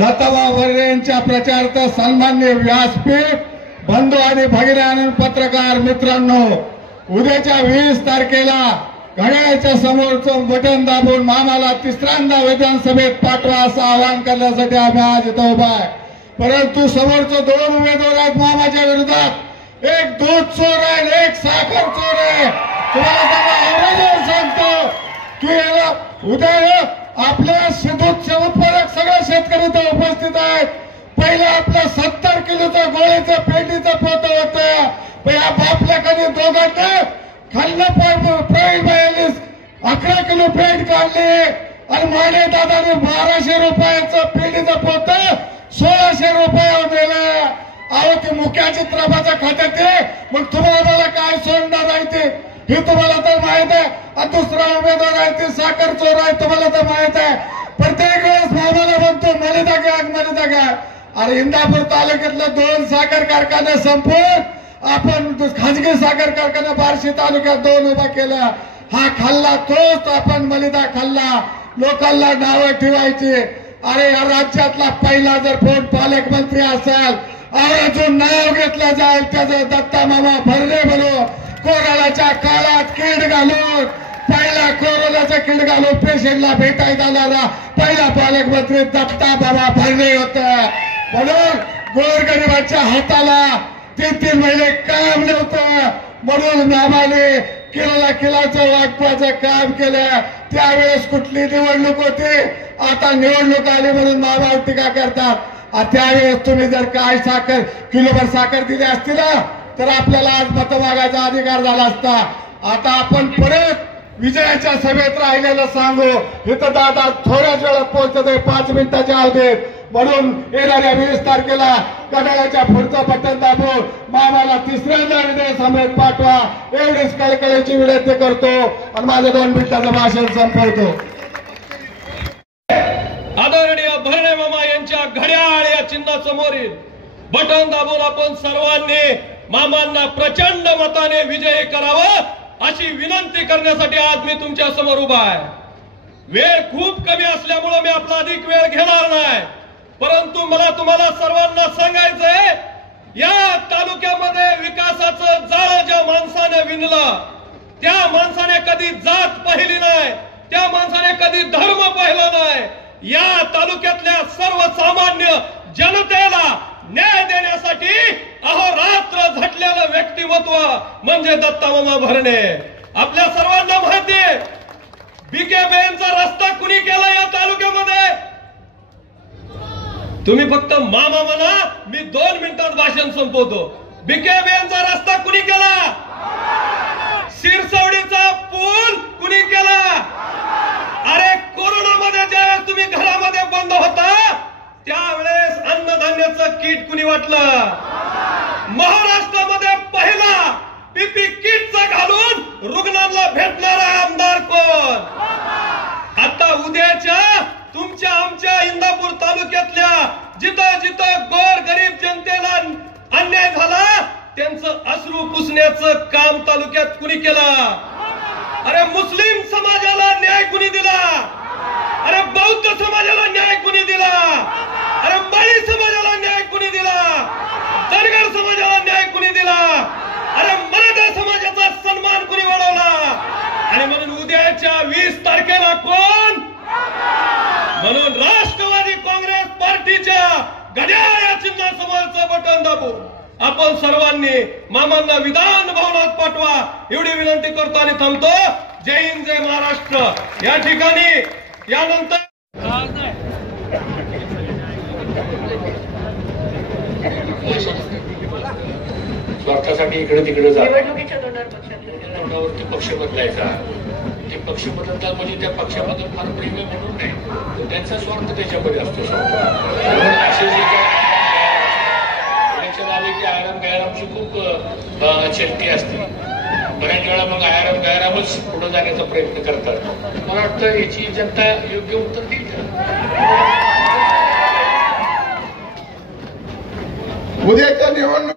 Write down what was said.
दत्ताभाऊ भरणे यांच्या प्रचारार्थ सन्माननीय व्यासपीठ बंधू आणि भगिनी पत्रकार मित्रांनो, उद्याच्या 20 तारखेला घड्याळाच्या समोरचं बटन दाबून मामाला तिसऱ्यांदा विधानसभेत पाठवा असं आवाहन करण्यासाठी आम्ही आज इथं उभा आहे। परंतु समोरचे 2 उमेदवार आहेत मामाच्या विरोधात, एक दूध चोर आहे, एक साखर चोर आहे। तुम्हाला आवर्जून सांगतो की उद्या आपल्या दूध उत्पादक सगळे शेतकरी इथे उपस्थित आहेत। पहिला आपलं 70 किलोचं गोळीचं पेंडीचं पोत होतं, पण आपल्या कधी दोघांना खाल्लं प्रवीण भाईंनी 11 किलो पेंड काढले आणि माने दादाने 1200 रुपयाचं पेंडीचं पोत 1600 रुपयावर दिलं। अहो ती मुख्य चित्रपाच्या खात्यात आहे, मग तुम्हाला मला काय सोडणार आहे ते हे तुम्हाला तर माहित आहे। आणि दुसरा उमेदवार आहे ते साखर चोर आहे, तुम्हाला तर माहित आहे। प्रत्येक वेळेस मामाला म्हणतो मलिदा घ्या। अरे इंदापूर तालुक्यातलं 2 साखर कारखाने संपवून आपण खाजगी साखर कारखाना बार्शी तालुक्यात 2 उभा केला। हा खाल्ला तोच आपण मलिदा खाल्ला, लोकांना नावं ठेवायची। अरे या राज्यातला पहिला जर कोण पालकमंत्री असेल अजून नाव घेतलं जाईल त्याचं दत्ता मामा भरणे म्हणून कोरोनाच्या काळात किड घालून पहिला कोरोनाचा किड घालून पेशंटला भेटायला आलेला पहिला पालकमंत्री दत्ता मामा भरणे होता। म्हणून गोरगरिबाच्या हाताला 3 महिने काम नव्हतं, म्हणून मामाने किलाचं वाटपाचं काम केलं। त्यावेळेस कुठली निवडणूक होती, आता निवडणूक आली म्हणून मामावर टीका करतात। त्यावेळेस तुम्ही जर काय साखर किलोभर साखर दिली असती ना तर आपल्याला आज मत मागायचा अधिकार झाला असता। आता आपण परत विजयाच्या सभेत राहिलेलं सांगू, इथं दादा थोड्याच वेळात पोहोचतोय 5 मिनिटाच्या अवधीत। म्हणून येणाऱ्या 20 तारखेला घड्याळाच्या पुढचं बटन दाबून मामाला तिसऱ्यांदा विधानसभेत पाठवा एवढीच कळकळीची विनंती करतो आणि माझं 2 मिनिटाचं भाषण संपवतो। आदरणीय भरणे मामा यांच्या घड्याळ या चिन्हासमोरील बटन दाबून आपण सर्वांनी मामांना प्रचंड मताने विजयी करावं अशी विनंती करण्यासाठी आज मी तुमच्या समोर उभा आहे। वेळ खूप कमी असल्यामुळे मी आपला अधिक वेळ घेणार नाही, परंतु मला तुम्हाला सर्वांना सांगायचंय, या तालुक्यामध्ये विकासाचं जाळं ज्या माणसाने विणलं त्या माणसाने कधी जात पाहिली नाही, त्या माणसाने कधी धर्म पाहिला नाही। या तालुक्यातल्या सर्वसामान्य जनतेला न्याय देण्यासाठी अहोरात्र झटलेलं व्यक्तिमत्व म्हणजे दत्तामामा भरणे। आपल्या सर्वांना माहिती आहे बीकेबीएनचा रस्ता कुणी केला या तालुक्यामध्ये? तुम्ही फक्त मामा म्हणा, मी 2 मिनिटात भाषण संपवतो। बीकेबीएनचा रस्ता कुणी केला? सिरसवडीचा पूल कुणी केला? अरे कोरोनामध्ये ज्यावेळेस तुम्ही घरामध्ये बंद होता त्यावेळेस अन्नधान्याचं किट कुणी वाटलं? महाराष्ट्रामध्ये पहिला पीपी किटचं घालून रुग्णांना भेटणारा आमदार कोण? आता उद्याच्या तुमच्या आमच्या इंदापूर तालुक्यातल्या जिथं गोर गरीब जनतेला अन्याय झाला त्यांचं अश्रू पुसण्याचं काम तालुक्यात कुणी केलं? अरे मुस्लिम समाजाला न्याय कुणी दिला? अरे बौद्ध समाजाला न्याय कुणी दिला? अरे माळी समाजाला न्याय कुणी दिला? धनगर समाजाला न्याय कुणी दिला? अरे मराठा समाजाचा सन्मान कुणी वाढवला? आणि म्हणून उद्याच्या 20 तारखेला कोण? म्हणून राष्ट्रवादी काँग्रेस पार्टीच्या घड्याळ या चिन्हासमोरचं बटन दाबून आपण सर्वांनी मामांना विधान भवनात पाठवा एवढी विनंती करतो आणि थांबतो। जय हिंद, जय महाराष्ट्र। या ठिकाणी यानंतर स्वार्थासाठी इकडे तिकडे तोंडावरती पक्ष बदलायचा, ते पक्ष बदलतात म्हणजे त्या पक्षाबद्दल फार प्रेम म्हणून नाही, त्यांचा स्वार्थ त्याच्यामध्ये असतो। इलेक्शन आले की आराम गैरामची खूप चलती असते, बऱ्याच वेळा मग आराम गैरामच पुढे जाण्याचा प्रयत्न करतात। मला वाटतं याची जनता योग्य उत्तर देईल। उद्याच्या निवडणूक